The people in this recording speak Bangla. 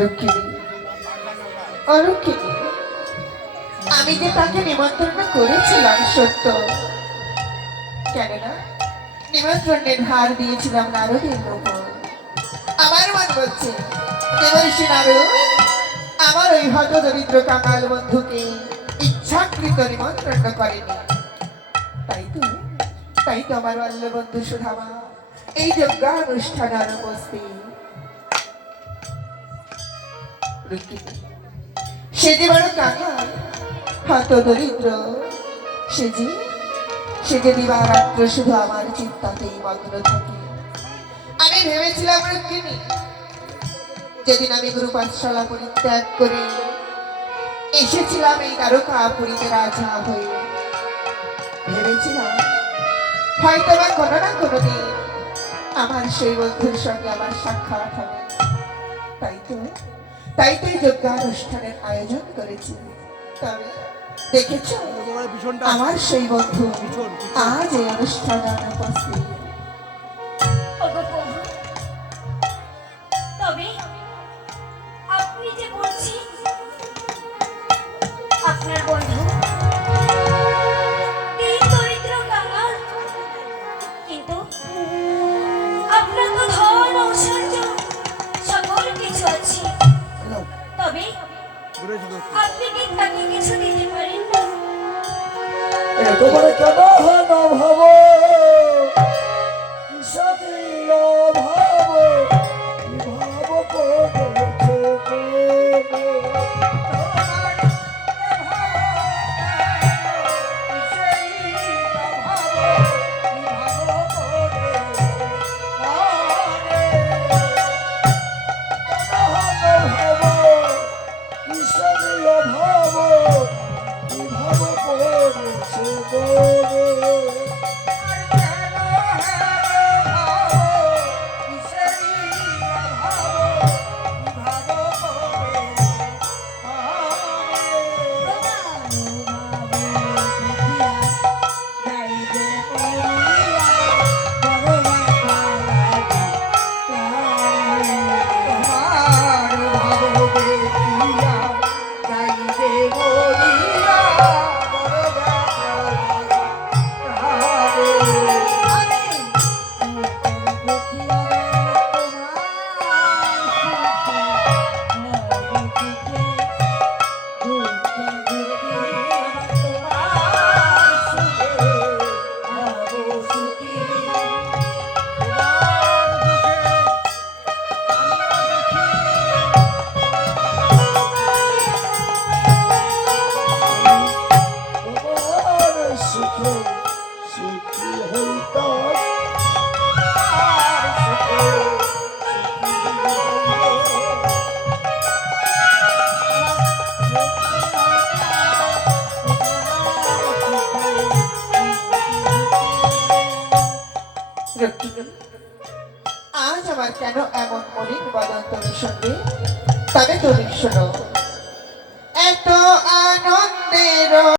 রক্ষিণী, অরক্ষিণী, আমি যে তাকে নিমন্ত্রণ করেছিলাম সত্য, কেননা নিমন্ত্রণের ভার দিয়েছিলাম নারদের উপর। আমার মন বলছে দেবর্ষি নারদ আমার ওই হত দরিদ্র কাঙাল বন্ধুকে ইচ্ছাকৃত নিমন্ত্রণ করেনি। তাই তো আমার অল্ল বন্ধু সুধামা এই যজ্ঞানুষ্ঠানে অনুপস্থিত। সে যে বড় কাঙাল, হত দরিদ্র, সে যে দিবারাত্র শুধু আমার চিন্তাতেই মগ্ন থাকে। আমি ভেবেছিলাম রুক্মিণী, যেদিন আমি গুরু পাঠশালা পরিত্যাগ করে এসেছিলাম এই দ্বারকাপুরীতে রাজা হয়ে, ভেবেছিলাম হয়তো বা কোনো না কোনো দিন আমার সেই বন্ধুর সঙ্গে আমার সাক্ষাৎ হবে। তাই তো এই যজ্ঞানুষ্ঠানের আয়োজন করেছি। তবে দেখেছ আমার সেই বন্ধু আজ এই অনুষ্ঠানে অনুপস্থিত। তবে আপনি যে বলছেন আপনার বন্ধু দরিদ্র কাঙাল, কিন্তু আপনার তো ধন ঐশ্বর্য সকল কিছু আছে, তবে আপনি কি তাকে কিছু দিতে পারেন না? একেবারে কেন হয় না ভাবো, সাথে ভাবো ভাবো করেছে আজ আমার কেন এমন মলিন বদন তুমি সঙ্গে? তবে তুমি শোনো, এত আনন্দের